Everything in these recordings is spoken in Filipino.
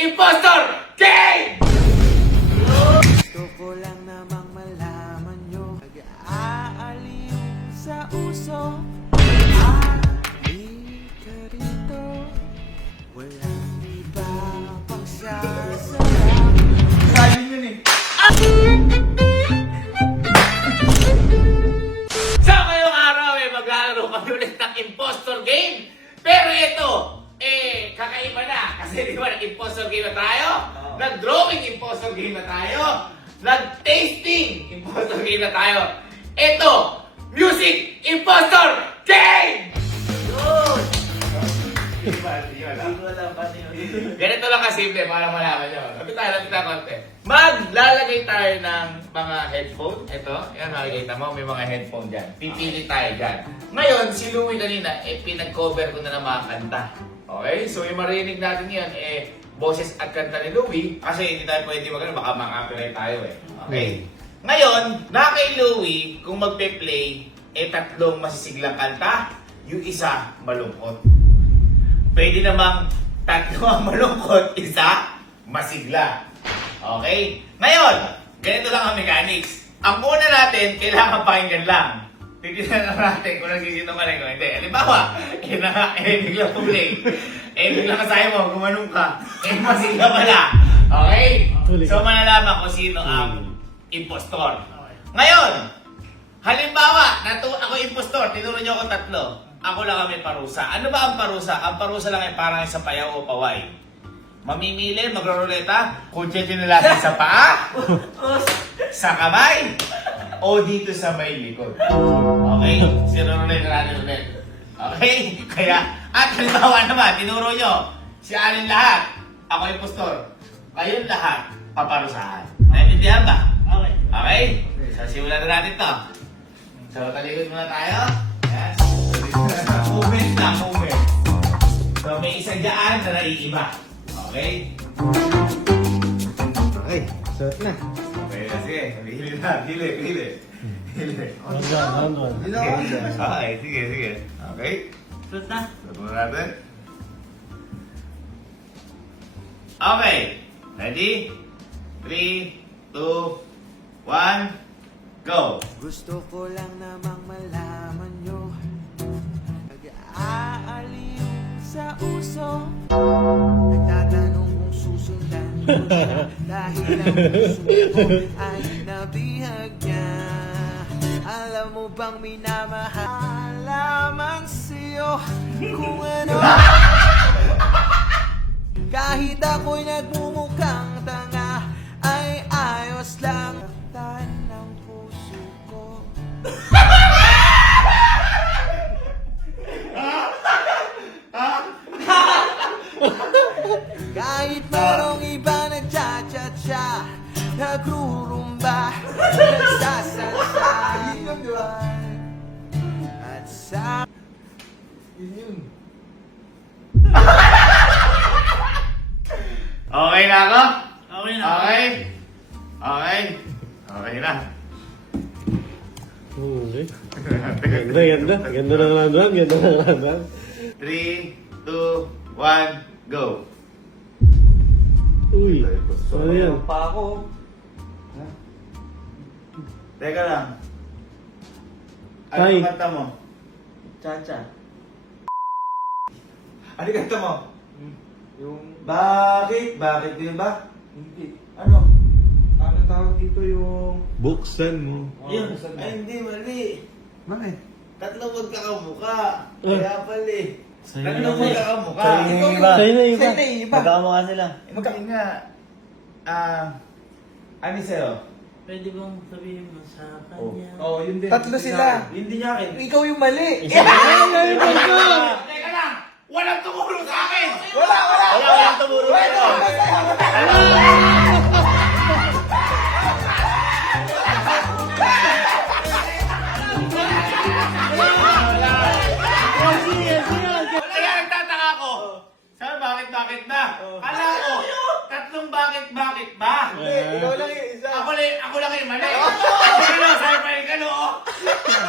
Impostor Game! Gusto ko lang namang malaman nyo, nag-aaliw sa uso. Halika rito, walang iba pang sasarap. Sabi yun eh. Sa ngayong araw maglalaro kami ulit ng Impostor Game. Pero ito, kakaiba na. Kasi di ba, nag-impostor game na tayo? Nag-drawing impostor game na tayo? Nag-tasting impostor game na tayo? Ito, music impostor game! Yun! Ganito lang kasimple para malaman nyo. Lapit tayo konti. Maglalagay tayo ng mga headphone. Ito, yan makikita mo, may mga headphone dyan. Pipili tayo dyan. Ngayon, si Louie kanina, pinag-cover ko na ng mga kanta. Okay? So yung marinig natin yan, boses at kanta ni Louie. Kasi hindi tayo pwede magano, baka mag-copyright tayo eh. Okay? Ngayon, na kay Louie, kung magpe-play, tatlong masisiglang kanta, yung isa malungkot. Pwede namang tatlo ang malungkot, isa masigla. Okay? Ngayon, ganito lang ang mechanics. Ang una natin, kailangan pakinggan lang. Titignan lang natin kung nagsisinungaling o hindi. Halimbawa, biglang play. Biglang kasaya mo, gumanong ka. Masigla pala. Okay? So, malalaman kung sino ang impostor. Ngayon, halimbawa, ako impostor, tinuro niyo ako tatlo. Ako lang kami parusa. Ano ba ang parusa? Ang parusa lang ay parang sa payaw o paway. Mamimili, magro-ruleta, kung natin sa paa, sa kamay, o dito sa may likod. Okay? Sinuruleta natin ulit. Okay? Kaya, at halimbawa naman, tinuro nyo, si Alin lahat, ako impostor. Kayong lahat, paparusahan. Naintindihan ba? Okay. Okay? So, simulan na natin to. So, talikod muna tayo. Yan. Movement na, movement. So, may isa dyan na naiiba. Okay? Okay, suot na. Okay, sige. Hili na. Hili. Hanggang. Okay, sige. Okay? Suot na. Suot muna natin. Okay. Ready? 3, 2, 1, go! Gusto ko lang namang malaman nyo, nag-aaliw sa uso. Nagtatanong kung susundan ko siya, dahil ang puso ko ay nabihag niya. Alam mo bang minamahal lamang sa'yo kung ano. Kahit ako'y nagmumukhang tanga, ay ayos lang tan ng puso ko. Kahit merong iba nagcha-cha-cha, nagrurumba, nagsasalsa, at sa... Okay na ako? Okay na. Okay? Okay? Okay na. Okay. Ganda ng landan. 3, 2, 1, go! Uy, ano yan? Pa ako. Teka lang. Ano Tay. yung kanta mo? Cha-cha. Ano yung kanta mo? Yung... Bakit? Bakit yun ba? Hindi. Ano? Ano tawag dito yung... Buksan mo. Yun. Ay, hindi, mali. Bakit? Tatlo magkakamukha. Kaya pala eh. Sa'yo Tatlo na magkakamukha. Sa'yo na iba. Magkakamukha sila. Magkakamukha nga. Ano sa'yo? Pwede bang sabihin mo sa kanya? Oh, yun din. Tatlo sila. Hindi niya akin. Ikaw yung mali. Teka lang! Walang tumulong sa akin! Walang tumulong sa akin! Kaya nagtataka ako. Sabi, bakit ba? Kala ko, tatlong bakit ba? Ikaw lang yung isa. Ako lang yung mali. Sino? Sabi pa yung gano, oh.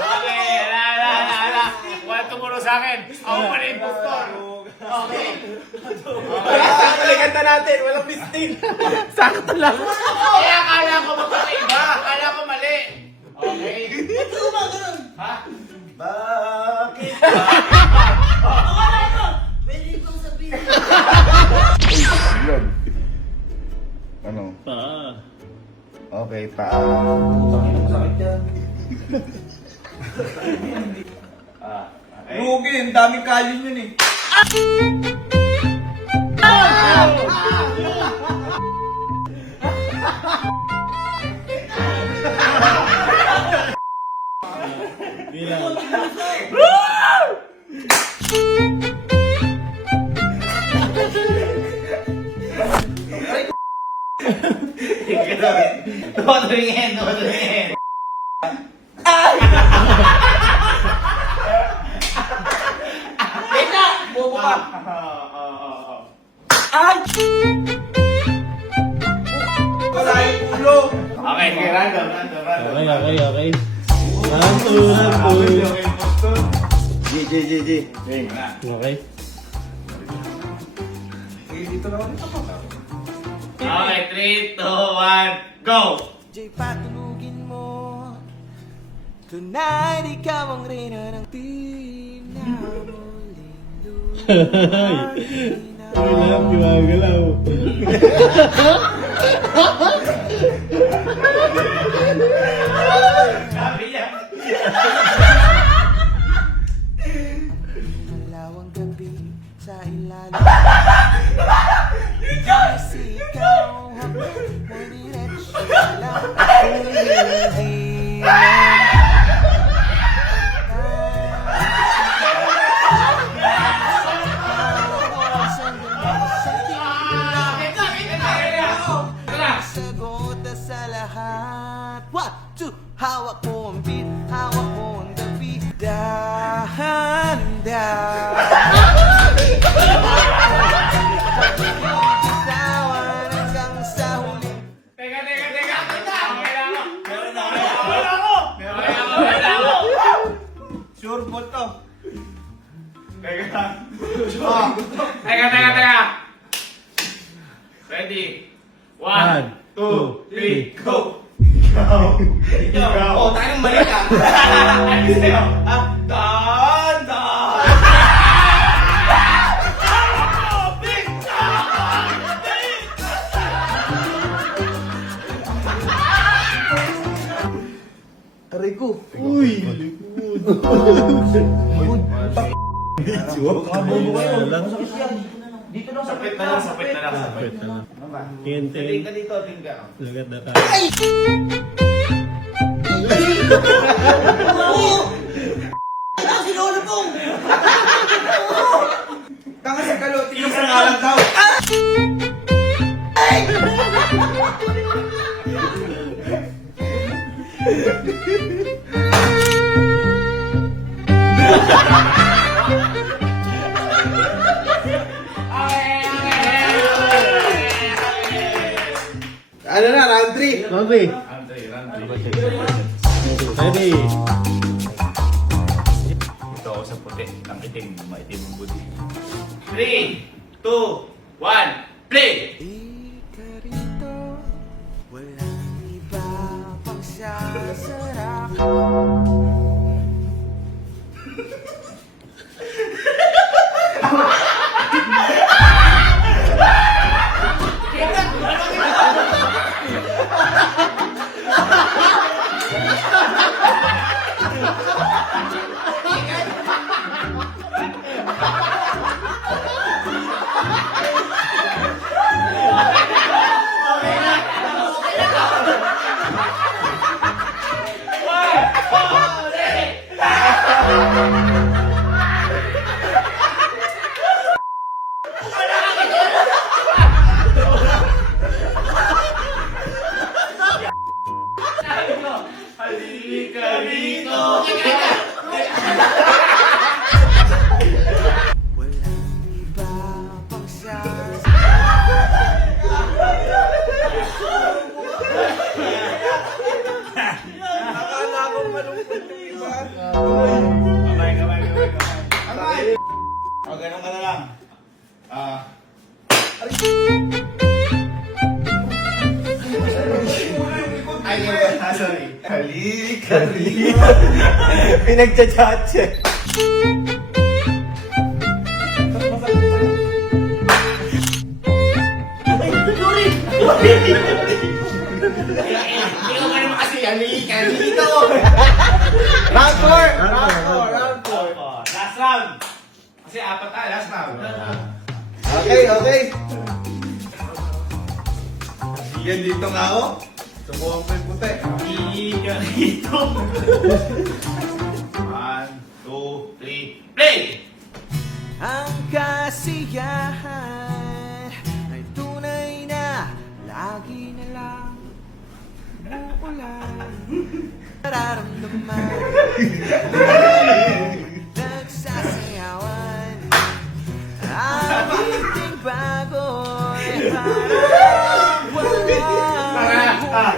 Okay, ala. Walang tumulong sa akin. Ako pa na impostor. Okay. Kaliganda natin, walang mistake. Sakto lang. Eh, akala ko magkakaiba. Akala ko mali. Okay. Ha? Bakit? Pwede kong sabihin. Yun. Ano? Okay, paa. Lugi, ang daming kalin yun eh. Bilang. Tuturingin, tuturingin. Wait na! Bobo ka. Wala yung ulo. Okay, sige, random. Okay. Run. G. Okay. Dito na ako. Okay, 3, 2, 1, go! Jay, patulugin mo. Tonight, ikaw ang reyna ng pinamuling luha. Galaw, gumagalaw. Sabi niya. Malawang gabi sa ilalim. Sikaw hanggang may diretsyo lang. Ako'y hindi sagot sa lahat. 1, 2, hawak mo ang beat, hawak mo ang gabi. Dahan-dahan bitawan hanggang sa huli. Teka. Okay lang ako. Sure ball to. Teka. Ready? 1, 2, 3, go! Oh, tayo ng mali ka. Ano sa'yo? Dan. Aray ko. Uy! Sapit na lang. Tingin. Tingin ka dito. Lagat na tayo. Tanga sa kaloti yung sa ngalan daw. Ano na, round 3. Okay. Ready. Ito ako sa puti. Ang itim. Maitim ang buti. 3, 2, 1, play! Ikarito, walang iba pang sasarap. Kali. Pinagchat-chat siya. Hindi ko naman kasi halika dito. Round 4! Round four. Round 4! Last round. Kasi apat tayo, last round. Okay, okay. Yan dito nga ako. Subukan ko yung puti. Halika dito. 1, 2, 3, play! Ang kasiyahan ay tunay na lagi na lang uulan. Nararamdaman nagsasayawan ang ating bago'y parang walang hukay.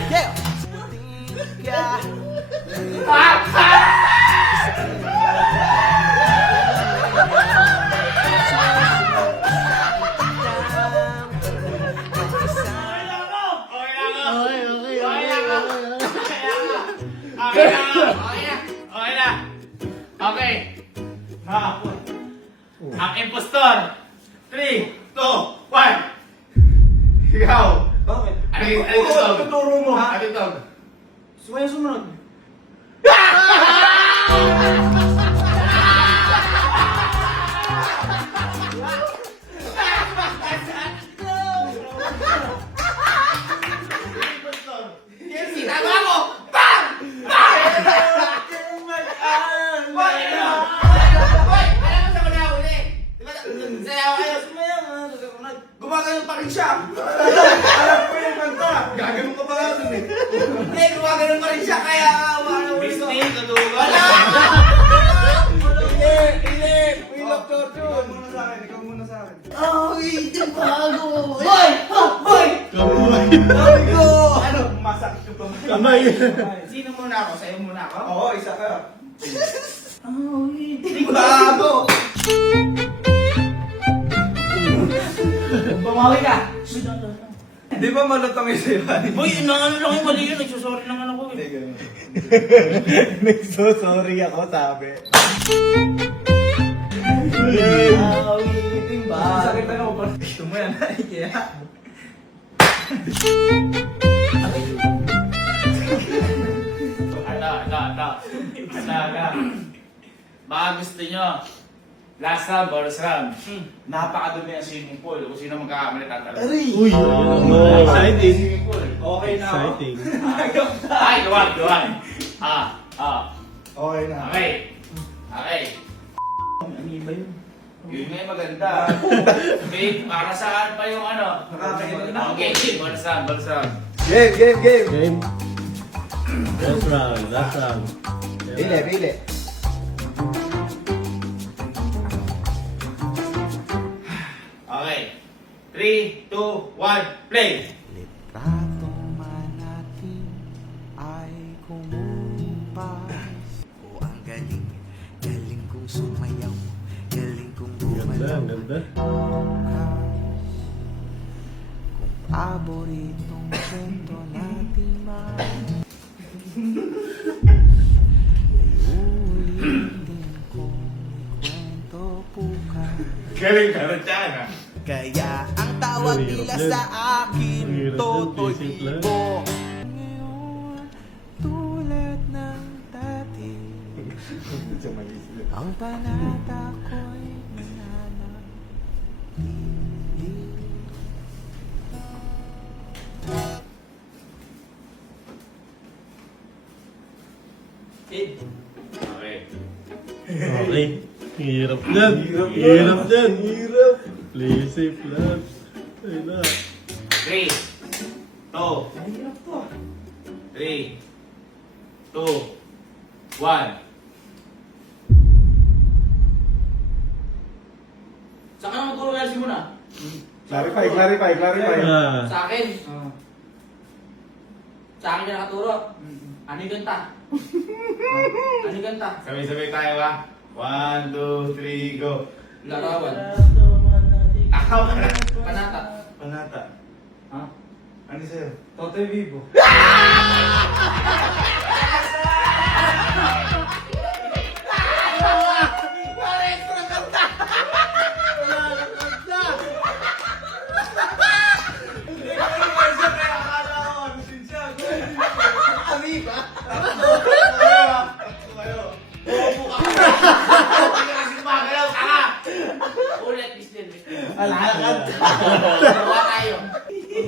Yeah! Okay. Ang impostor. 3, 2, 1. Ikaw. Bakit? Ano yung tawag? Tuturo mo. Ano yung tawag? Sumaya sumunod. Sinama mo! Bang! Bang! Boy! Boy! Alam mo sa kuna uli? Diba sayaw kayo? Gumagano pa rin siya. Alam ko yung kanta. Gagano ka pa nga dun eh. Hindi, gumagano pa rin siya kaya wala ulit ko. Wala! Hindi. We love Torture. Ikaw muna sa akin. Ikaw muna sa akin. Boy! Boy! Kamay. Sabi ko! Ano? Masakit ko to. Kamay. Sino muna ako? Sa'yo muna ako? Oo, isa ka. Bago! Bumawi ka! Di ba malutang yung sa'yo? Boy, inaano lang yung mali yun. Nagsusorry naman ako Hindi, eh. ganun. Nagsosorry ako, sabi. Sakit na ako. Gusto mo yan, kaya. Ito. Baka gusto nyo. Last round, bonus round. Napakadumi ang swimming pool. Kung sino magkakamali tatalo. Uy, exciting. Swimming pool. Okay na ako. Exciting. Ay, gawan. Okay na. Okay. Okay. Yun nga yung maganda. Babe, para saan pa yung ano? Nakakailan na. Okay, bonus round, bonus round. Game, game, game. Game. Last round, last round. Pili, pili. Okay. 3, 2, 1, play! Litrato man natin ay kumumpas. O ang galing, galing kong sumayaw, galing kong Ganda, gumalaw. ganda. Kung paboritong kwento natin man ay ulitin kong ikwento bukas. Galing ka rin dyan, ha? Kaya ang tawag Ang hirap nila din. sa akin, Ang hirap din, Totoy basic lang. Bibo. Ngayon, tulad ng dati, ang panata ko'y nananatili. Okay. Okay. Hirap dyan. Hirap dyan. Hirap. Play safe lang. Ay na. 3, 2, 3, 2, 1. Saan ka na magturo kaya muna? Clarify, clarify, clarify. Ah. Sa akin. Sa akin ka nakaturo. Ano yung ganta? Ano yung ganta? Sabay-sabay tayo, ha? 1, 2, 3, go. Larawan. Akaw ka na. Panata. Panata. Ha? Ano sa'yo? Totoy Vivo. Ulit, Miss Jen. Alakad. Dalawa tayo.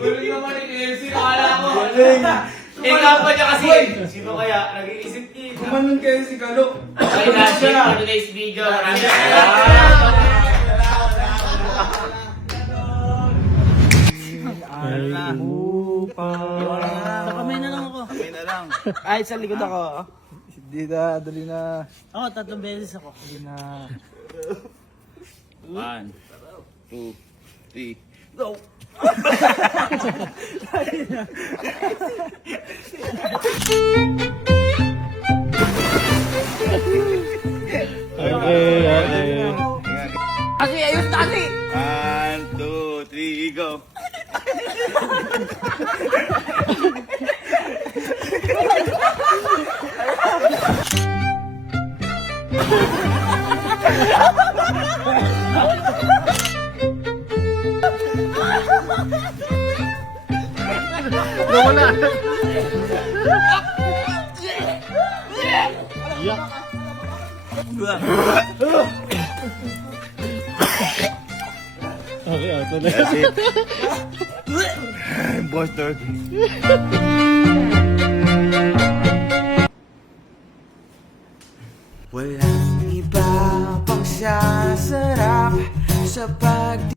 Galing naman ni KFC. Akala ko. Galing. Ikaw pa niya kasi. Sino kaya? Nag-iisip niya. Kumanon kayo si Kalo. Okay, that's it for today's video. Maraming salamat. Sa kamay na lang ako. Ay, sa likod ako. Hindi na, dali na. Ako, 3 beses ako. Dali na. 1, 2, 3. Okay, okay. Kasi ayos na kasi. 1, 2, 3, go. Nawala. Yak. Okay, auto na. That's it. Imposter. Walang iba pang sasarap sa pag